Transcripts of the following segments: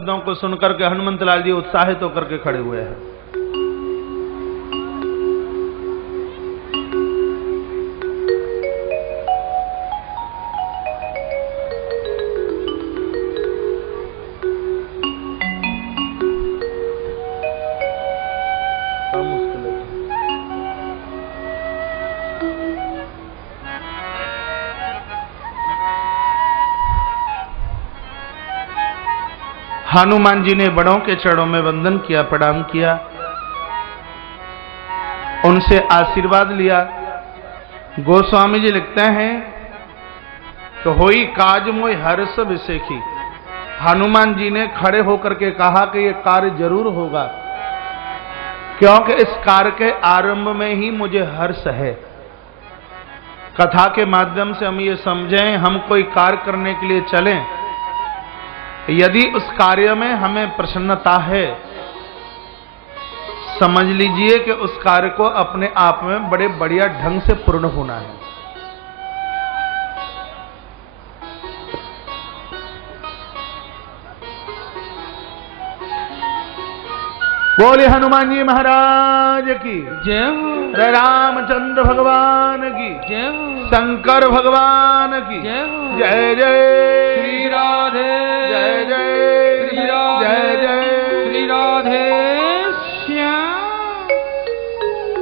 शब्दों को सुनकर के हनुमंतलाल जी उत्साहित होकर के खड़े हुए हैं। हनुमान जी ने बड़ों के चरणों में वंदन किया, प्रणाम किया, उनसे आशीर्वाद लिया। गोस्वामी जी लिखते हैं कि होई काज मोय हर्ष विसेखी। हनुमान जी ने खड़े होकर के कहा कि यह कार्य जरूर होगा, क्योंकि इस कार्य के आरंभ में ही मुझे हर्ष है। कथा के माध्यम से हम ये समझें, हम कोई कार्य करने के लिए चलें, यदि उस कार्य में हमें प्रसन्नता है, समझ लीजिए कि उस कार्य को अपने आप में बड़े बढ़िया ढंग से पूर्ण होना है। बोले हनुमान जी महाराज की जय हो। श्री रामचंद्र भगवान की जय हो। शंकर भगवान की जय हो। जय जय श्री राधे जय जय श्री राधे जय जय। श्री राधे श्याम।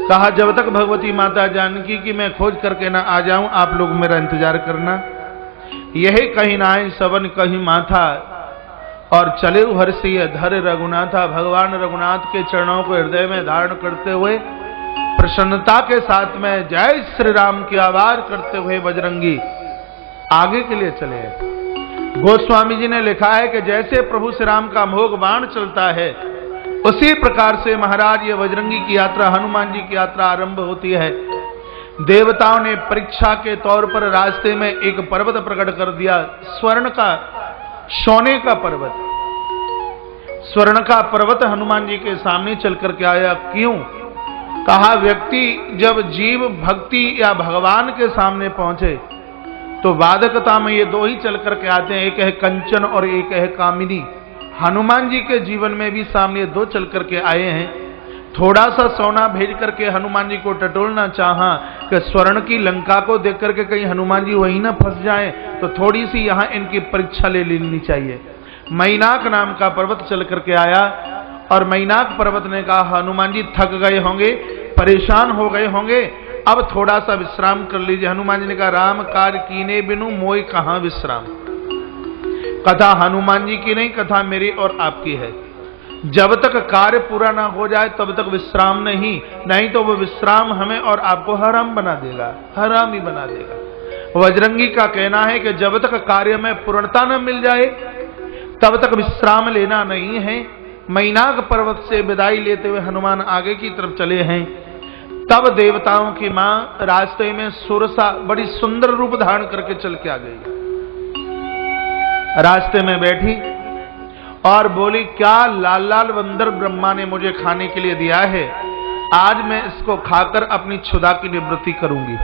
कहा जब तक भगवती माता जानकी की मैं खोज करके ना आ जाऊं, आप लोग मेरा इंतजार करना। यही कहीं नाय सबन कहीं माथा, और चले हर्षिय धर रघुनाथा। भगवान रघुनाथ के चरणों को हृदय में धारण करते हुए प्रसन्नता के साथ में जय श्री राम की आवाज करते हुए बजरंगी आगे के लिए चले। गोस्वामी जी ने लिखा है कि जैसे प्रभु श्री राम का मोह बाण चलता है, उसी प्रकार से महाराज ये बजरंगी की यात्रा, हनुमान जी की यात्रा आरंभ होती है। देवताओं ने परीक्षा के तौर पर रास्ते में एक पर्वत प्रकट कर दिया, स्वर्ण का, सोने का पर्वत। स्वर्ण का पर्वत हनुमान जी के सामने चल करके आया। क्यों? कहा व्यक्ति जब जीव भक्ति या भगवान के सामने पहुंचे तो बाधकता में ये दो ही चल करके आते हैं, एक है कंचन और एक है कामिनी। हनुमान जी के जीवन में भी सामने दो चल करके आए हैं। थोड़ा सा सोना भेज करके हनुमान जी को टटोलना चाहा कि स्वर्ण की लंका को देख करके कहीं हनुमान जी वहीं ना फंस जाएं, तो थोड़ी सी यहां इनकी परीक्षा ले लेनी चाहिए। मैनाक नाम का पर्वत चल करके आया और मैनाक पर्वत ने कहा हनुमान जी थक गए होंगे, परेशान हो गए होंगे, अब थोड़ा सा विश्राम कर लीजिए। हनुमान जी ने कहा राम कार्य कीने बिनु मोय कहां विश्राम। कथा हनुमान जी की नहीं, कथा मेरी और आपकी है। जब तक कार्य पूरा ना हो जाए तब तक विश्राम नहीं तो वो विश्राम हमें और आपको हराम बना देगा, हराम ही बना देगा। बजरंगी का कहना है कि जब तक कार्य में पूर्णता न मिल जाए तब तक विश्राम लेना नहीं है। मैनाक पर्वत से विदाई लेते हुए हनुमान आगे की तरफ चले हैं। तब देवताओं की मां रास्ते में सुरसा बड़ी सुंदर रूप धारण करके चल के आ गई। रास्ते में बैठी और बोली क्या लाल लाल बंदर ब्रह्मा ने मुझे खाने के लिए दिया है, आज मैं इसको खाकर अपनी क्षुधा की निवृत्ति करूंगी।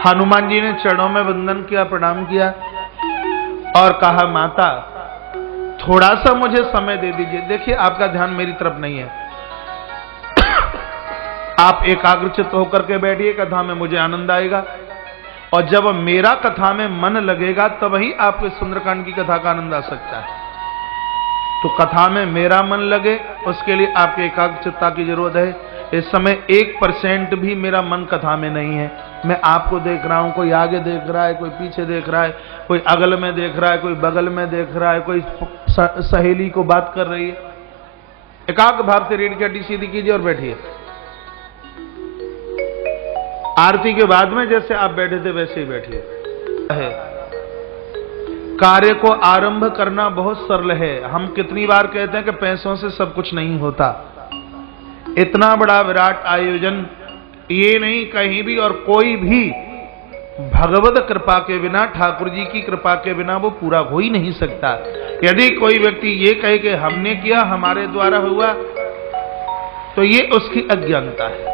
हनुमान जी ने चरणों में वंदन किया, प्रणाम किया और कहा माता थोड़ा सा मुझे समय दे दीजिए। देखिए आपका ध्यान मेरी तरफ नहीं है, आप एकाग्रचित्त होकर के बैठिए, कथा में मुझे आनंद आएगा। और जब मेरा कथा में मन लगेगा तब ही आपको सुंदरकांड की कथा का आनंद आ सकता है। तो कथा में मेरा मन लगे उसके लिए आपके एकाग्रचित्ता की जरूरत है। इस समय 1% भी मेरा मन कथा में नहीं है। मैं आपको देख रहा हूं, कोई आगे देख रहा है, कोई पीछे देख रहा है, कोई अगल में देख रहा है, कोई बगल में देख रहा है, कोई सहेली को बात कर रही है। एकाग्र भाव से रीढ़ की हड्डी सीधी कीजिए और बैठिए। आरती के बाद में जैसे आप बैठे थे वैसे ही बैठिए। कार्य को आरंभ करना बहुत सरल है। हम कितनी बार कहते हैं कि पैसों से सब कुछ नहीं होता। इतना बड़ा विराट आयोजन ये नहीं कहीं भी और कोई भी भगवत कृपा के बिना, ठाकुर जी की कृपा के बिना वो पूरा हो ही नहीं सकता। यदि कोई व्यक्ति ये कहे कि हमने किया, हमारे द्वारा हुआ, तो ये उसकी अज्ञानता है।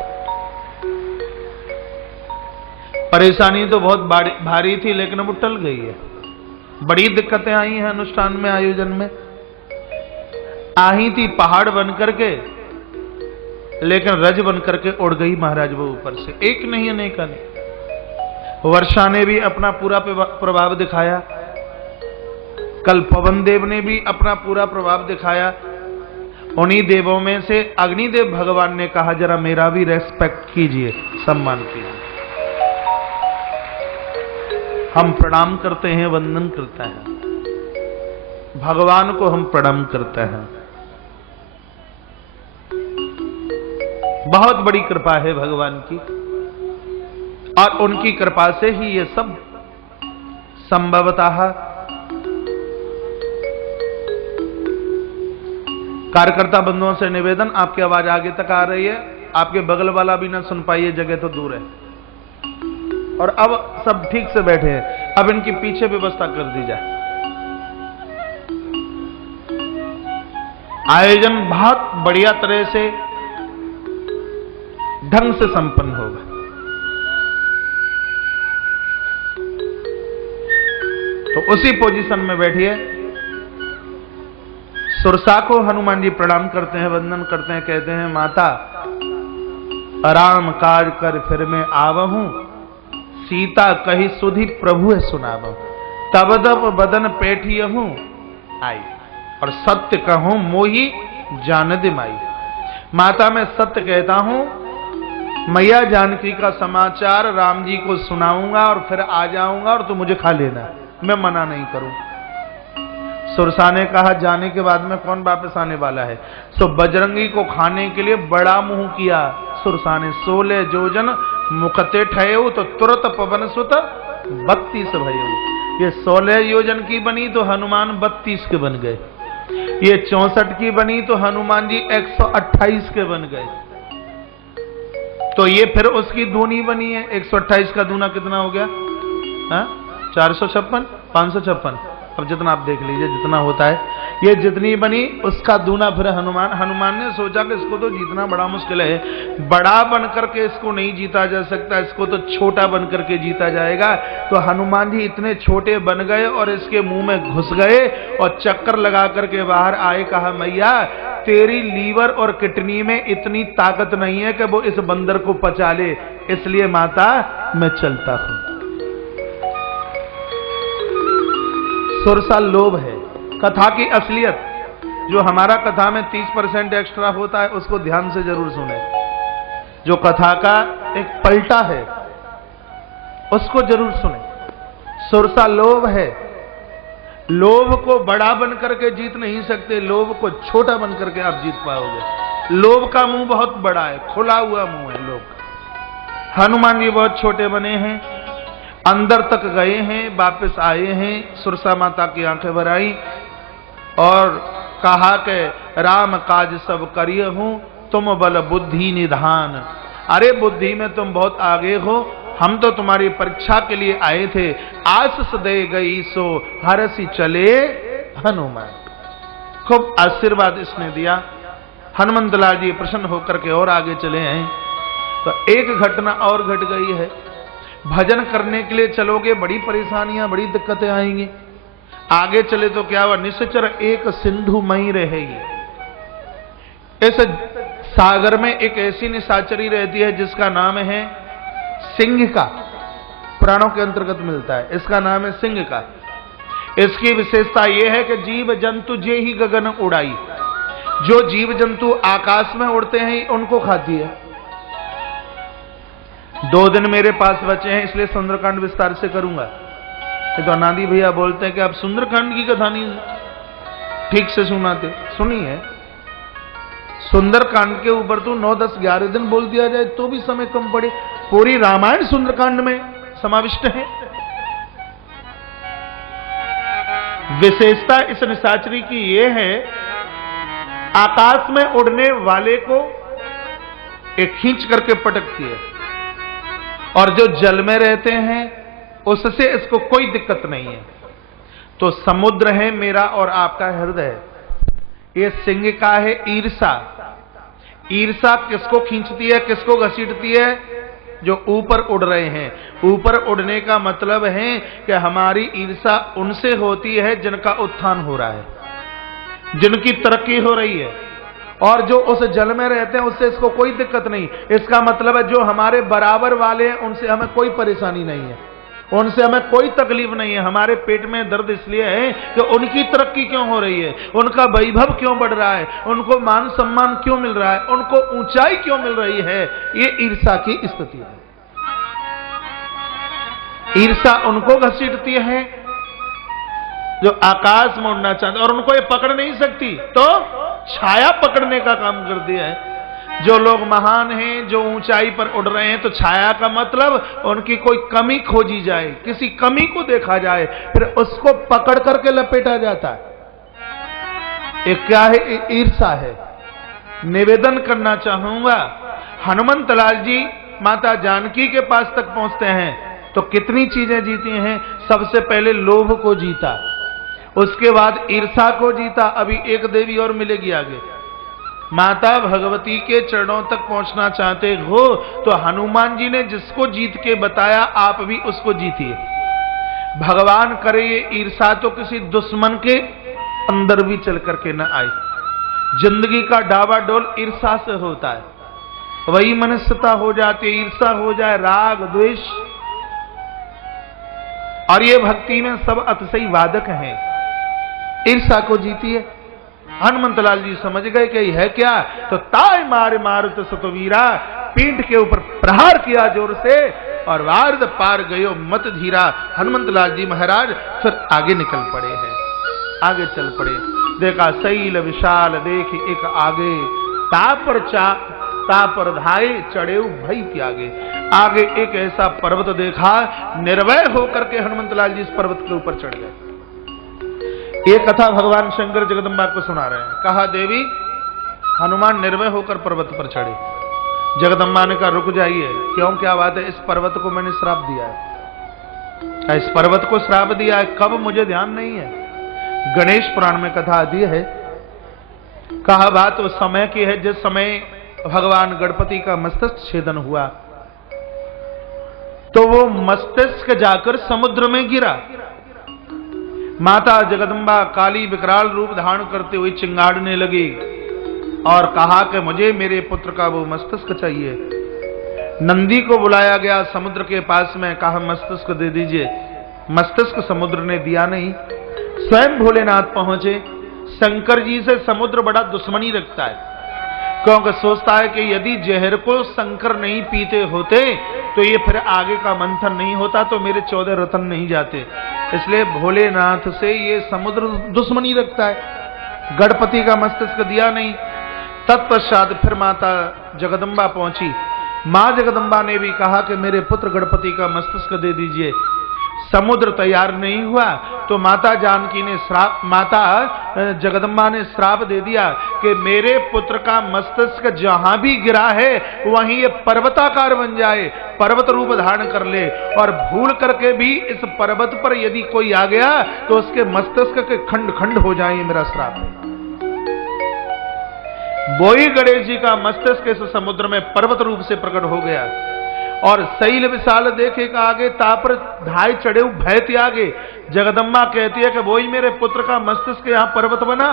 परेशानी तो बहुत भारी थी लेकिन वो टल गई है। बड़ी दिक्कतें आई हैं अनुष्ठान में, आयोजन में। आई थी पहाड़ बन करके, लेकिन रज बन करके उड़ गई महाराज वो ऊपर से। एक नहीं अनेक नहीं। वर्षा ने भी अपना पूरा प्रभाव दिखाया, कल पवन देव ने भी अपना पूरा प्रभाव दिखाया। उन्हीं देवों में से अग्निदेव भगवान ने कहा जरा मेरा भी रेस्पेक्ट कीजिए, सम्मान कीजिए। हम प्रणाम करते हैं, वंदन करते हैं, भगवान को हम प्रणाम करते हैं। बहुत बड़ी कृपा है भगवान की, और उनकी कृपा से ही ये सब संभवतः। कार्यकर्ता बंधुओं से निवेदन, आपकी आवाज आगे तक आ रही है, आपके बगल वाला भी ना सुन पाइए, जगह तो दूर है। और अब सब ठीक से बैठे हैं, अब इनकी पीछे व्यवस्था कर दी जाए। आयोजन बहुत बढ़िया तरह से ढंग से संपन्न होगा। तो उसी पोजीशन में बैठिए। सुरसा को हनुमान जी प्रणाम करते हैं, वंदन करते हैं, कहते हैं माता राम काज कर फिर मैं आवहूं, सीता कही सुधि प्रभु है सुनावहूं, तब तब बदन पेठियहूं आई, और सत्य कहूं मोही जानदि माई। माता मैं सत्य कहता हूं, मैया जानकी का समाचार राम जी को सुनाऊंगा और फिर आ जाऊंगा, और तू मुझे खा लेना, मैं मना नहीं करूं। सुरसा ने कहा जाने के बाद में कौन वापस आने वाला है। सो बजरंगी को खाने के लिए बड़ा मुंह किया सुरसा ने। 16 जोजन मुकते ठहु, तो तुरत पवन सुत 32 भयउ। ये 16 योजन की बनी तो हनुमान 32 के बन गए। ये 64 की बनी तो हनुमान जी 128 के बन गए। तो ये फिर उसकी दूनी बनी है। 128 का दूना कितना हो गया? 456, 556। अब जितना आप देख लीजिए जितना होता है, ये जितनी बनी उसका दूना फिर हनुमान ने सोचा कि इसको तो जीतना बड़ा मुश्किल है, बड़ा बन करके इसको नहीं जीता जा सकता, इसको तो छोटा बन करके जीता जाएगा। तो हनुमान जी इतने छोटे बन गए और इसके मुंह में घुस गए और चक्कर लगा करके बाहर आए। कहा मैया तेरी लीवर और किडनी में इतनी ताकत नहीं है कि वो इस बंदर को पचा ले, इसलिए माता मैं चलता हूं। सुरसा लोभ है। कथा की असलियत जो हमारा कथा में 30% एक्स्ट्रा होता है उसको ध्यान से जरूर सुने। जो कथा का एक पलटा है उसको जरूर सुने। सुरसा लोभ है। लोभ को बड़ा बन करके जीत नहीं सकते, लोभ को छोटा बन करके आप जीत पाओगे। लोभ का मुंह बहुत बड़ा है, खुला हुआ मुंह है लोभ का। हनुमान जी बहुत छोटे बने हैं, अंदर तक गए हैं, वापस आए हैं। सुरसा माता की आंखें भर आई और कहा कि राम काज सब करिए हूं, तुम बल बुद्धि निधान। अरे बुद्धि में तुम बहुत आगे हो, हम तो तुम्हारी परीक्षा के लिए आए थे। आस दे गई सो हरसी चले हनुमान। खूब आशीर्वाद इसने दिया। हनुमंत लाल जी प्रसन्न होकर के और आगे चले हैं। तो एक घटना और घट गई है। भजन करने के लिए चलोगे बड़ी परेशानियां, बड़ी दिक्कतें आएंगी। आगे चले तो क्या हुआ? निश्चर एक सिंधु मई रहेगी। इस सागर में एक ऐसी निशाचरी रहती है जिसका नाम है सिंह का। पुराणों के अंतर्गत मिलता है, इसका नाम है सिंह का। इसकी विशेषता यह है कि जीव जंतु जे ही गगन उड़ाई। जो जीव जंतु आकाश में उड़ते हैं उनको खाती है। 2 दिन मेरे पास बचे हैं, इसलिए सुंदरकांड विस्तार से करूंगा। ये तो अनादि भैया बोलते हैं कि आप सुंदरकांड की कथा नहीं ठीक से सुनाते। सुनिए, सुंदरकांड के ऊपर तो 9, 10, 11 दिन बोल दिया जाए तो भी समय कम पड़े। पूरी रामायण सुंदरकांड में समाविष्ट है। विशेषता इस निशाचरी की यह है, आकाश में उड़ने वाले को एक खींच करके पटकती है, और जो जल में रहते हैं उससे इसको कोई दिक्कत नहीं है। तो समुद्र है मेरा और आपका हृदय। ये सिंह का है ईर्षा। ईर्षा किसको खींचती है, किसको घसीटती है? जो ऊपर उड़ रहे हैं। ऊपर उड़ने का मतलब है कि हमारी ईर्षा उनसे होती है जिनका उत्थान हो रहा है। जिनकी तरक्की हो रही है, और जो उस जल में रहते हैं उससे इसको कोई दिक्कत नहीं। इसका मतलब है जो हमारे बराबर वाले हैं उनसे हमें कोई परेशानी नहीं है, उनसे हमें कोई तकलीफ नहीं है। हमारे पेट में दर्द इसलिए है कि उनकी तरक्की क्यों हो रही है, उनका वैभव क्यों बढ़ रहा है, उनको मान सम्मान क्यों मिल रहा है, उनको ऊंचाई क्यों मिल रही है। ये ईर्ष्या की स्थिति है। ईर्ष्या उनको घसीटती है जो आकाश में उड़ना चाहते, और उनको ये पकड़ नहीं सकती तो छाया पकड़ने का काम करती है। जो लोग महान हैं, जो ऊंचाई पर उड़ रहे हैं, तो छाया का मतलब उनकी कोई कमी खोजी जाए, किसी कमी को देखा जाए, फिर उसको पकड़ करके लपेटा जाता है। ये क्या है? ईर्ष्या है। निवेदन करना चाहूंगा, हनुमंत लाल जी माता जानकी के पास तक पहुंचते हैं तो कितनी चीजें जीती हैं। सबसे पहले लोभ को जीता, उसके बाद ईर्ष्या को जीता। अभी एक देवी और मिलेगी आगे। माता भगवती के चरणों तक पहुंचना चाहते हो तो हनुमान जी ने जिसको जीत के बताया, आप भी उसको जीतिए। भगवान करे ये ईर्ष्या तो किसी दुश्मन के अंदर भी चल करके न आए। जिंदगी का डावाडोल ईर्ष्या से होता है, वही मनस्यता हो जाती है, ईर्ष्या हो जाए, राग द्वेष। और ये भक्ति में सब अतिशय वादक हैं। ईर्ष्या को जीती है। हनुमंत लाल जी समझ गए कि यह है क्या, तो ताय मारे मारुत सतवीरा, पीठ के ऊपर प्रहार किया जोर से और वार्द पार गयो मत धीरा। हनुमंत लाल जी महाराज फिर आगे निकल पड़े हैं, आगे चल पड़े। देखा शैल विशाल देख एक आगे, तापर धाये चढ़े भई त्यागे। आगे एक ऐसा पर्वत देखा, निर्भय होकर के हनुमंत लाल जी इस पर्वत के ऊपर चढ़ गए। ये कथा भगवान शंकर जगदम्बा को सुना रहे हैं। कहा देवी हनुमान निर्भय होकर पर्वत पर चढ़े। जगदम्बा ने कहा रुक जाइए, क्यों, क्या बात है? इस पर्वत को मैंने श्राप दिया है। इस पर्वत को श्राप दिया है, कब मुझे ध्यान नहीं है। गणेश पुराण में कथा आती है। कहा बात उस समय की है जिस समय भगवान गणपति का मस्तक छेदन हुआ, तो वो मस्तिष्क जाकर समुद्र में गिरा। माता जगदम्बा काली विकराल रूप धारण करते हुए चिंगाड़ने लगी और कहा कि मुझे मेरे पुत्र का वो मस्तिष्क चाहिए। नंदी को बुलाया गया समुद्र के पास में, कहा मस्तिष्क दे दीजिए। मस्तिष्क समुद्र ने दिया नहीं। स्वयं भोलेनाथ पहुंचे। शंकर जी से समुद्र बड़ा दुश्मनी रखता है, क्योंकि सोचता है कि यदि जहर को शंकर नहीं पीते होते तो ये फिर आगे का मंथन नहीं होता, तो मेरे 14 रत्न नहीं जाते। इसलिए भोलेनाथ से ये समुद्र दुश्मनी रखता है। गणपति का मस्तिष्क दिया नहीं। तत्पश्चात फिर माता जगदम्बा पहुंची। मां जगदम्बा ने भी कहा कि मेरे पुत्र गणपति का मस्तिष्क दे दीजिए। समुद्र तैयार नहीं हुआ तो माता जानकी ने माता जगदम्बा ने श्राप दे दिया कि मेरे पुत्र का मस्तिष्क जहां भी गिरा है वहीं ये पर्वताकार बन जाए, पर्वत रूप धारण कर ले, और भूल करके भी इस पर्वत पर यदि कोई आ गया तो उसके मस्तिष्क के खंड खंड हो जाए। ये मेरा श्राप है। बोई गणेश जी का मस्तिष्क इस समुद्र में पर्वत रूप से प्रकट हो गया और शैल विशाल देखे का आगे, तापर धाय चढ़े भय त्यागे। जगदम्बा कहती है कि वही मेरे पुत्र का मस्तिष्क यहाँ पर्वत बना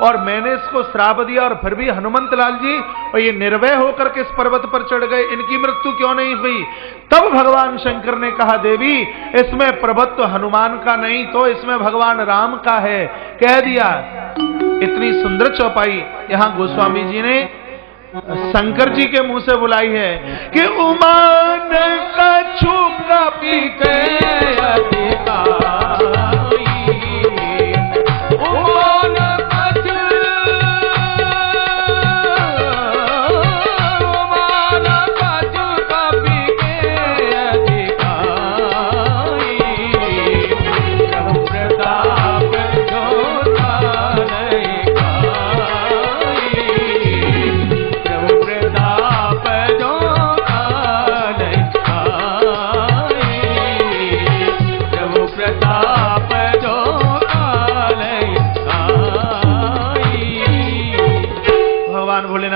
और मैंने इसको श्राप दिया, और फिर भी हनुमंत लाल जी और ये निर्भय होकर के इस पर्वत पर चढ़ गए, इनकी मृत्यु क्यों नहीं हुई? तब भगवान शंकर ने कहा देवी इसमें प्रभुत्व हनुमान का नहीं तो इसमें भगवान राम का है। कह दिया। इतनी सुंदर चौपाई यहाँ गोस्वामी जी ने शंकर जी के मुंह से बुलाई है कि उमान का छूका पी के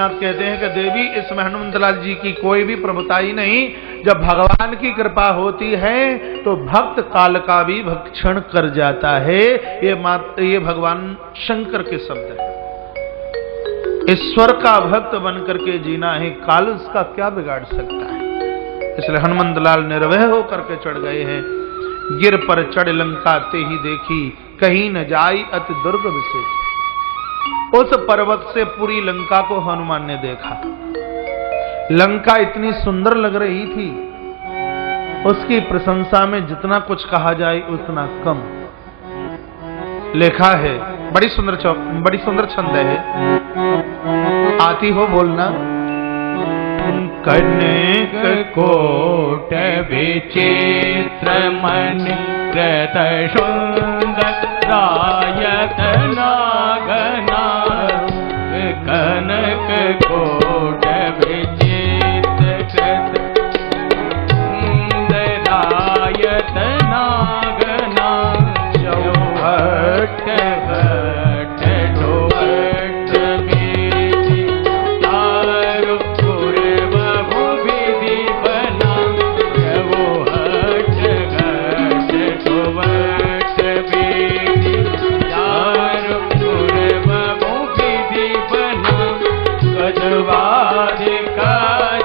तुलसीनाथ कहते हैं कि देवी इसमें हनुमंतलाल जी की कोई भी प्रभुता ही नहीं। जब भगवान की कृपा होती है तो भक्त काल का भी भक्षण कर जाता है। ये भगवान शंकर के शब्द है। ईश्वर का भक्त बनकर के जीना है, काल उसका क्या बिगाड़ सकता है। इसलिए हनुमंतलाल निर्भय होकर के चढ़ गए हैं। गिर पर चढ़ लंका ते ही देखी, कहीं न जाई अति दुर्ग विशेष। उस पर्वत से पूरी लंका को हनुमान ने देखा। लंका इतनी सुंदर लग रही थी, उसकी प्रशंसा में जितना कुछ कहा जाए उतना कम। लिखा है, बड़ी सुंदर छंद है, आती हो बोलना। कनक कोट विचित्र मन कृत सुंदर रायत नागना। कनक कोट विचित्र कृत सुंदर रायत नागना। चौहट घट ढोवट बीति तारु पूर्व विधि बना। चौहट घट ढोवट बीति तारु पूर्व विधि बना। गजवाद का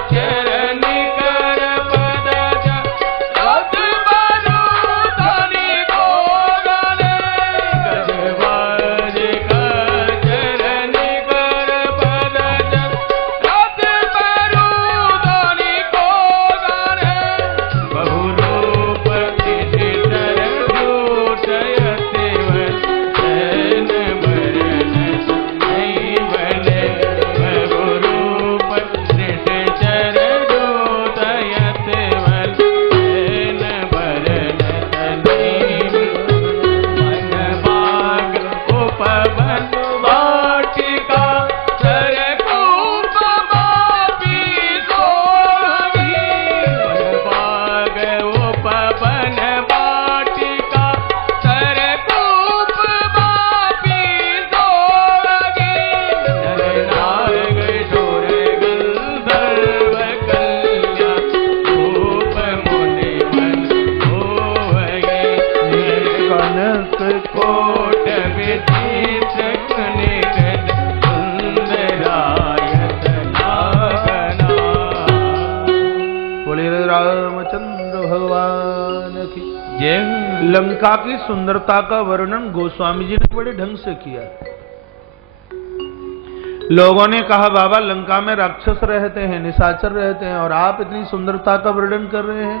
चरण कर पद गद बनु धनि भोगने। गजवाद का चरण कर पद गद बनु धनि भोगने। बहुरूप तिथितर दूतयते वचन मरण नहीं बने। बहुरूप तिथितर दूतयते वचन मरण नहीं। मन भाग उपवन वाटिका सरकूप मापी सोही। मन भाग उपवन वाटिका सरकूप मापी सोही। नर नारग शोर गंधर्व कन्या रूप मुनि मन होवगे। कनक कोट विचित्र कनिकट सुंदरायत नागना। बोले रामचंद्र भगवान की। जय। लंका की सुंदरता का वर्णन गोस्वामी जी ने बड़े ढंग से किया। लोगों ने कहा बाबा लंका में राक्षस रहते हैं, निशाचर रहते हैं, और आप इतनी सुंदरता का वर्णन कर रहे हैं।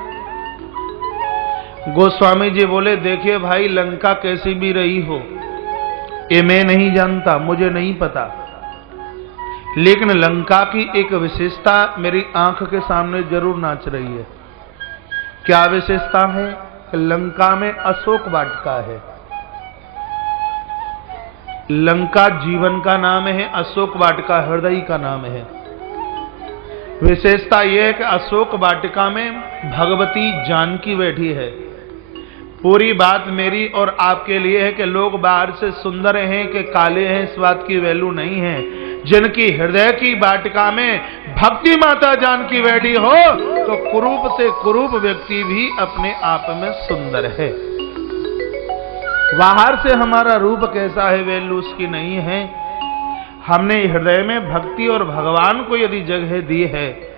गोस्वामी जी बोले देखिए भाई, लंका कैसी भी रही हो ये मैं नहीं जानता, मुझे नहीं पता, लेकिन लंका की एक विशेषता मेरी आंख के सामने जरूर नाच रही है। क्या विशेषता है? कि लंका में अशोक वाटिका है। लंका जीवन का नाम है, अशोक वाटिका हृदय का नाम है। विशेषता यह है कि अशोक वाटिका में भगवती जानकी बैठी है। पूरी बात मेरी और आपके लिए है कि लोग बाहर से सुंदर हैं कि काले हैं, इस बात की वैल्यू नहीं है। जिनकी हृदय की वाटिका में भक्ति माता जानकी बैठी हो तो कुरूप से कुरूप व्यक्ति भी अपने आप में सुंदर है। बाहर से हमारा रूप कैसा है वैल्यू उसकी नहीं है। हमने हृदय में भक्ति और भगवान को यदि जगह दी है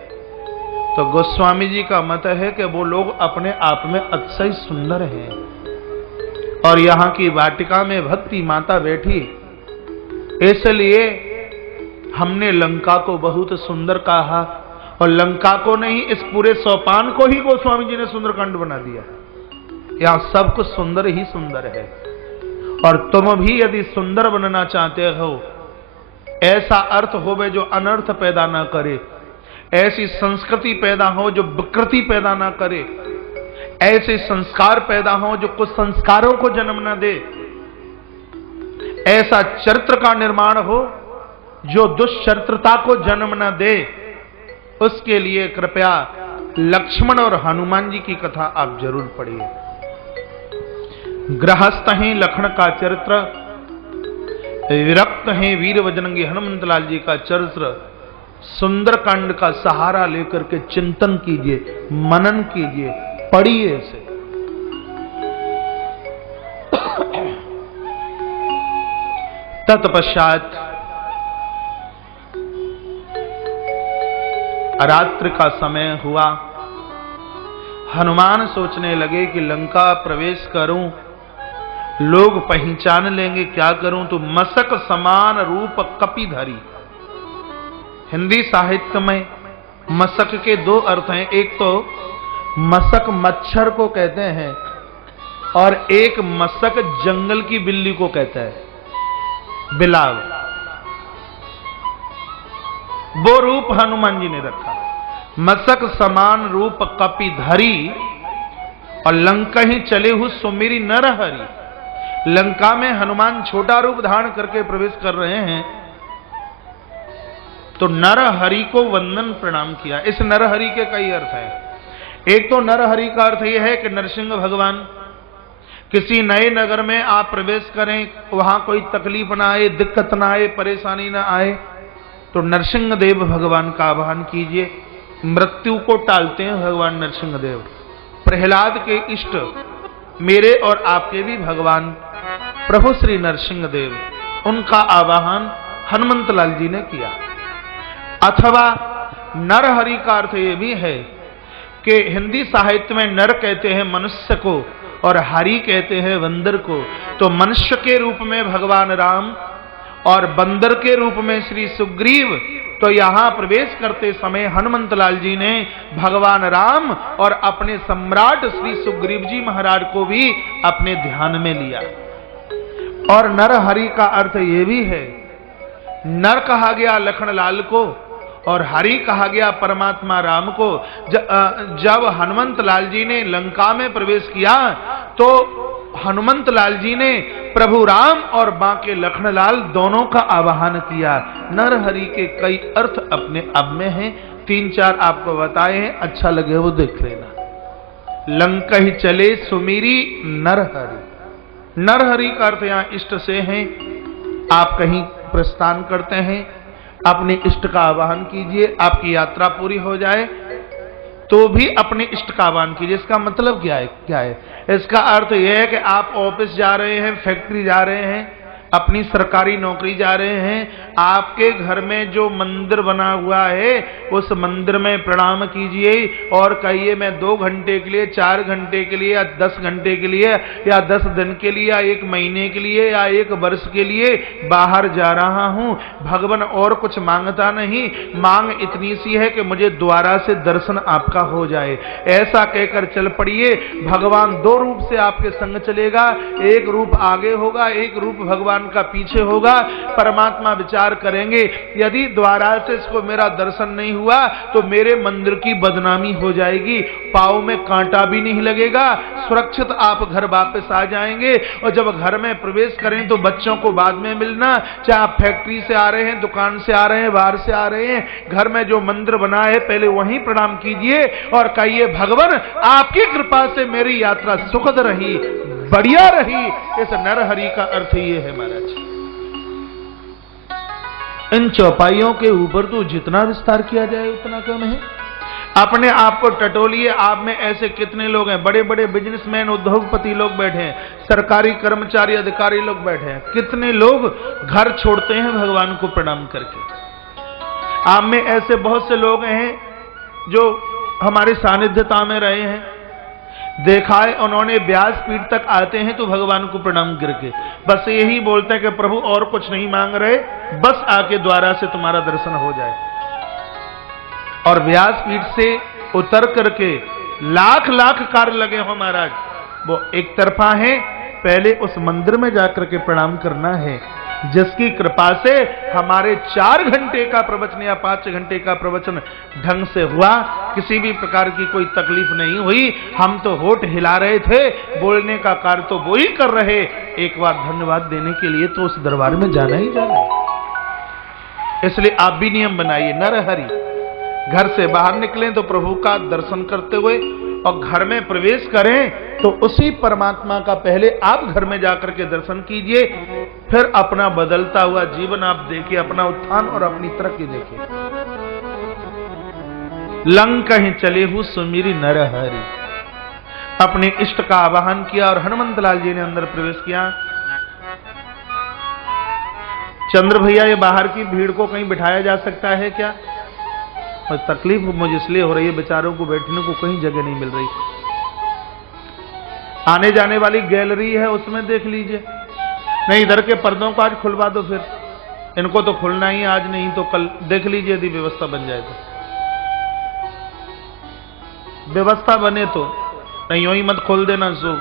तो गोस्वामी जी का मत है कि वो लोग अपने आप में अतिशय सुंदर हैं। और यहाँ की वाटिका में भक्ति माता बैठी, इसलिए हमने लंका को बहुत सुंदर कहा। और लंका को नहीं, इस पूरे सोपान को ही गोस्वामी जी ने सुंदरकांड बना दिया। यहाँ सब कुछ सुंदर ही सुंदर है। और तुम भी यदि सुंदर बनना चाहते हो, ऐसा अर्थ होवे जो अनर्थ पैदा ना करे, ऐसी संस्कृति पैदा हो जो विकृति पैदा ना करे, ऐसे संस्कार पैदा हो जो कुछ संस्कारों को जन्म ना दे, ऐसा चरित्र का निर्माण हो जो दुष्चरित्रता को जन्म न दे, उसके लिए कृपया लक्ष्मण और हनुमान जी की कथा आप जरूर पढ़िए। गृहस्थ हैं लखन का चरित्र, विरक्त हैं वीर बजरंगी हनुमंतलाल जी का चरित्र, सुंदरकांड का सहारा लेकर के चिंतन कीजिए, मनन कीजिए, पढ़िए इसे। तत्पश्चात रात्रि का समय हुआ। हनुमान सोचने लगे कि लंका प्रवेश करूं, लोग पहचान लेंगे, क्या करूं? तो मशक समान रूप कपिधरी। हिंदी साहित्य में मशक के दो अर्थ हैं, एक तो मशक मच्छर को कहते हैं और एक मशक जंगल की बिल्ली को कहता है, बिलाव। वो रूप हनुमान जी ने रखा, मशक समान रूप कपिधरी और लंका ही चले हु सुमिरी नरहरि। लंका में हनुमान छोटा रूप धारण करके प्रवेश कर रहे हैं तो नरहरि को वंदन प्रणाम किया। इस नरहरि के कई अर्थ हैं। एक तो नरहरि का अर्थ यह है कि नरसिंह भगवान, किसी नए नगर में आप प्रवेश करें, वहां कोई तकलीफ ना आए, दिक्कत ना आए, परेशानी ना आए, तो नरसिंह देव भगवान का आह्वान कीजिए। मृत्यु को टालते हैं भगवान नरसिंह देव। प्रहलाद के इष्ट, मेरे और आपके भी भगवान प्रभु श्री नरसिंह देव, उनका आवाहन हनुमंत लाल जी ने किया। अथवा नरहरि का अर्थ यह भी है कि हिंदी साहित्य में नर कहते हैं मनुष्य को और हरि कहते हैं बंदर को। तो मनुष्य के रूप में भगवान राम और बंदर के रूप में श्री सुग्रीव। तो यहां प्रवेश करते समय हनुमंत लाल जी ने भगवान राम और अपने सम्राट श्री सुग्रीव जी महाराज को भी अपने ध्यान में लिया। और नरहरि का अर्थ यह भी है, नर कहा गया लखनलाल को और हरि कहा गया परमात्मा राम को। जब हनुमंत लाल जी ने लंका में प्रवेश किया तो हनुमंत लाल जी ने प्रभु राम और बांके लखनलाल दोनों का आवाहन किया। नरहरि के कई अर्थ अपने अब में हैं, 3-4 आपको बताए हैं, अच्छा लगे वो देख लेना। लंका ही चले सुमिरी नरहरि। नरहरि का अर्थ यहां इष्ट से है। आप कहीं प्रस्थान करते हैं, अपने इष्ट का आवाहन कीजिए, आपकी यात्रा पूरी हो जाए तो भी अपने इष्ट का आह्वान कीजिए। इसका मतलब क्या है? इसका अर्थ यह है कि आप ऑफिस जा रहे हैं, फैक्ट्री जा रहे हैं, अपनी सरकारी नौकरी जा रहे हैं, आपके घर में जो मंदिर बना हुआ है उस मंदिर में प्रणाम कीजिए और कहिए मैं 2 घंटे के लिए, 4 घंटे के लिए या 10 घंटे के लिए या 10 दिन के लिए या 1 महीने के लिए या 1 वर्ष के लिए बाहर जा रहा हूं। भगवान और कुछ मांगता नहीं, मांग इतनी सी है कि मुझे द्वारा से दर्शन आपका हो जाए। ऐसा कहकर चल पड़िए। भगवान 2 रूप से आपके संग चलेगा, एक रूप आगे होगा, एक रूप भगवान का पीछे होगा। परमात्मा विचार करेंगे यदि द्वारा से इसको मेरा दर्शन नहीं हुआ तो मेरे मंदिर की बदनामी हो जाएगी, पांव में कांटा भी नहीं लगेगा, सुरक्षित आप घर वापस आ जाएंगे। और जब घर में प्रवेश करें तो बच्चों को बाद में मिलना, चाहे आप फैक्ट्री से आ रहे हैं, दुकान से आ रहे हैं, बाहर से आ रहे हैं, घर में जो मंदिर बना है पहले वहीं प्रणाम कीजिए और कहिए भगवान आपकी कृपा से मेरी यात्रा सुखद रही, बढ़िया रही। इस नरहरि का अर्थ ये है महाराज। इन चौपाइयों के ऊपर तो जितना विस्तार किया जाए उतना कम है। अपने आप को टटोलिए, आप में ऐसे कितने लोग हैं, बड़े बड़े बिजनेसमैन, उद्योगपति लोग बैठे हैं, सरकारी कर्मचारी, अधिकारी लोग बैठे हैं, कितने लोग घर छोड़ते हैं भगवान को प्रणाम करके। आप में ऐसे बहुत से लोग हैं जो हमारे सानिध्यता में रहे हैं, देखा है उन्होंने व्यासपीठ तक आते हैं तो भगवान को प्रणाम करके बस यही बोलते हैं कि प्रभु और कुछ नहीं मांग रहे, बस आके द्वारा से तुम्हारा दर्शन हो जाए। और व्यासपीठ से उतर करके लाख लाख कार्य लगे हो महाराज, वो एक तरफा है, पहले उस मंदिर में जाकर के प्रणाम करना है जिसकी कृपा से हमारे 4 घंटे का प्रवचन या 5 घंटे का प्रवचन ढंग से हुआ, किसी भी प्रकार की कोई तकलीफ नहीं हुई। हम तो होठ हिला रहे थे, बोलने का कार्य तो वो ही कर रहे। एक बार धन्यवाद देने के लिए तो उस दरबार में जाना ही जाना है। इसलिए आप भी नियम बनाइए, नरहरि घर से बाहर निकलें तो प्रभु का दर्शन करते हुए और घर में प्रवेश करें तो उसी परमात्मा का पहले आप घर में जाकर के दर्शन कीजिए, फिर अपना बदलता हुआ जीवन आप देखिए, अपना उत्थान और अपनी तरक्की देखिए। लंक ही चले हु सुमिरी नर हरि। अपने इष्ट का आवाहन किया और हनुमंत लाल जी ने अंदर प्रवेश किया। चंद्र भैया, ये बाहर की भीड़ को कहीं बिठाया जा सकता है क्या? और तकलीफ मुझे इसलिए हो रही है, बेचारों को बैठने को कहीं जगह नहीं मिल रही। आने जाने वाली गैलरी है, उसमें देख लीजिए। नहीं, इधर के पर्दों को आज खुलवा दो, फिर इनको तो खुलना ही आज, नहीं तो कल देख लीजिए यदि व्यवस्था बन जाए तो। व्यवस्था बने तो, नहीं यूं ही मत खोल देना सो।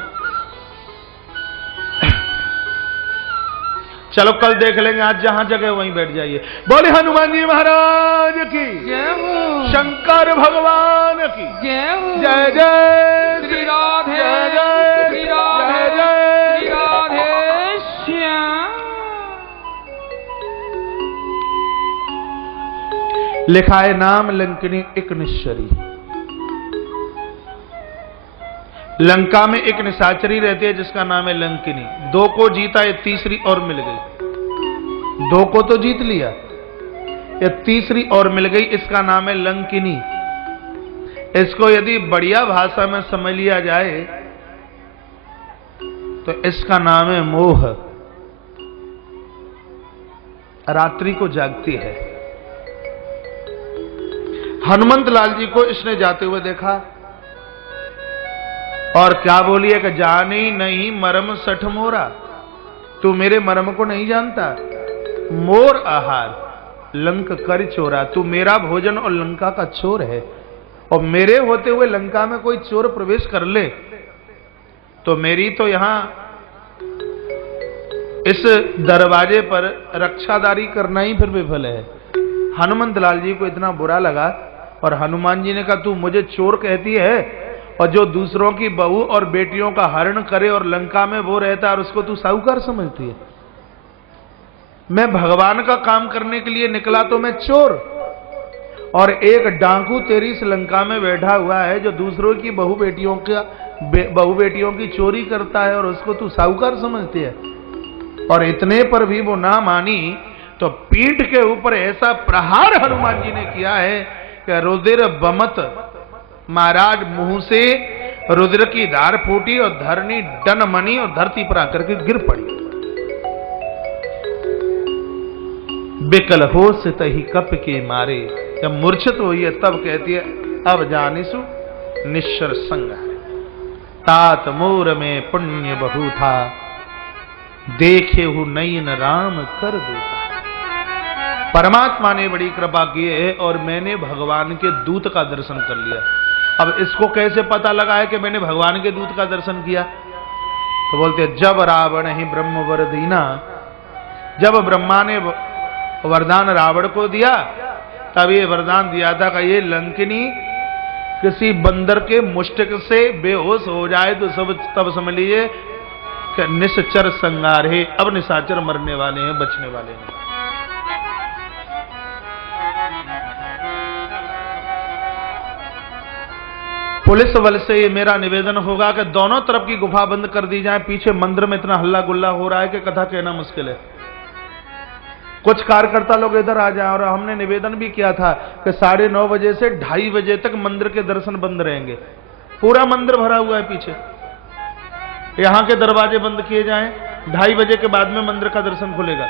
चलो कल देख लेंगे, आज जहां जगह वहीं बैठ जाइए। बोले हनुमान जी महाराज की जय हो, शंकर भगवान की जय हो, जय जय श्री राधे, जय जय श्री राधे, जय जय श्री राधे श्याम। लिखा है नाम लंकिनी एक निश्चरी। लंका में एक निशाचरी रहती है जिसका नाम है लंकिनी। दो को जीता, ये तीसरी और मिल गई। दो को तो जीत लिया, ये तीसरी और मिल गई, इसका नाम है लंकिनी। इसको यदि बढ़िया भाषा में समझ लिया जाए तो इसका नाम है मोह। रात्रि को जागती है। हनुमंत लाल जी को इसने जाते हुए देखा और क्या बोली है कि जाने नहीं मरम सठ मोरा। तू मेरे मरम को नहीं जानता। मोर आहार लंक कर चोरा। तू मेरा भोजन और लंका का चोर है, और मेरे होते हुए लंका में कोई चोर प्रवेश कर ले तो मेरी तो यहां इस दरवाजे पर रक्षादारी करना ही फिर विफल है। हनुमंत लाल जी को इतना बुरा लगा और हनुमान जी ने कहा, तू मुझे चोर कहती है, और जो दूसरों की बहू और बेटियों का हरण करे और लंका में वो रहता है और उसको तू साहूकार समझती है? मैं भगवान का काम करने के लिए निकला तो मैं चोर, और एक डाकू तेरी इस लंका में बैठा हुआ है जो दूसरों की बहू बेटियों की चोरी करता है और उसको तू साहूकार समझती है? और इतने पर भी वो ना मानी तो पीठ के ऊपर ऐसा प्रहार हनुमान जी ने किया है कि रुधिर बमत महाराज मुंह से रुद्र की धार फूटी और धरनी डन मनी और धरती पर आकर के गिर पड़ी। बिकल होश तही कप के मारे। जब मूर्छित हुई है तब कहती है, अब जानिसु निश्चर संग है। तात मोर में पुण्य बहु था, देखे हु नयन राम कर दूता। परमात्मा ने बड़ी कृपा की है और मैंने भगवान के दूत का दर्शन कर लिया। अब इसको कैसे पता लगा है कि मैंने भगवान के दूत का दर्शन किया? तो बोलते जब रावण ही ब्रह्म वर दीना। जब ब्रह्मा ने वरदान रावण को दिया तब ये वरदान दिया था कि ये लंकिनी किसी बंदर के मुष्टिक से बेहोश हो जाए तो सब तब समझ लीजिए कि निश्चर संगार है। अब निशाचर मरने वाले हैं, बचने वाले हैं। पुलिस बल से ये मेरा निवेदन होगा कि दोनों तरफ की गुफा बंद कर दी जाए। पीछे मंदिर में इतना हल्ला गुल्ला हो रहा है कि कथा कहना मुश्किल है। कुछ कार्यकर्ता लोग इधर आ जाएं। और हमने निवेदन भी किया था कि 9:30 बजे से 2:30 बजे तक मंदिर के दर्शन बंद रहेंगे। पूरा मंदिर भरा हुआ है पीछे, यहां के दरवाजे बंद किए जाएं। 2:30 बजे के बाद में मंदिर का दर्शन खुलेगा।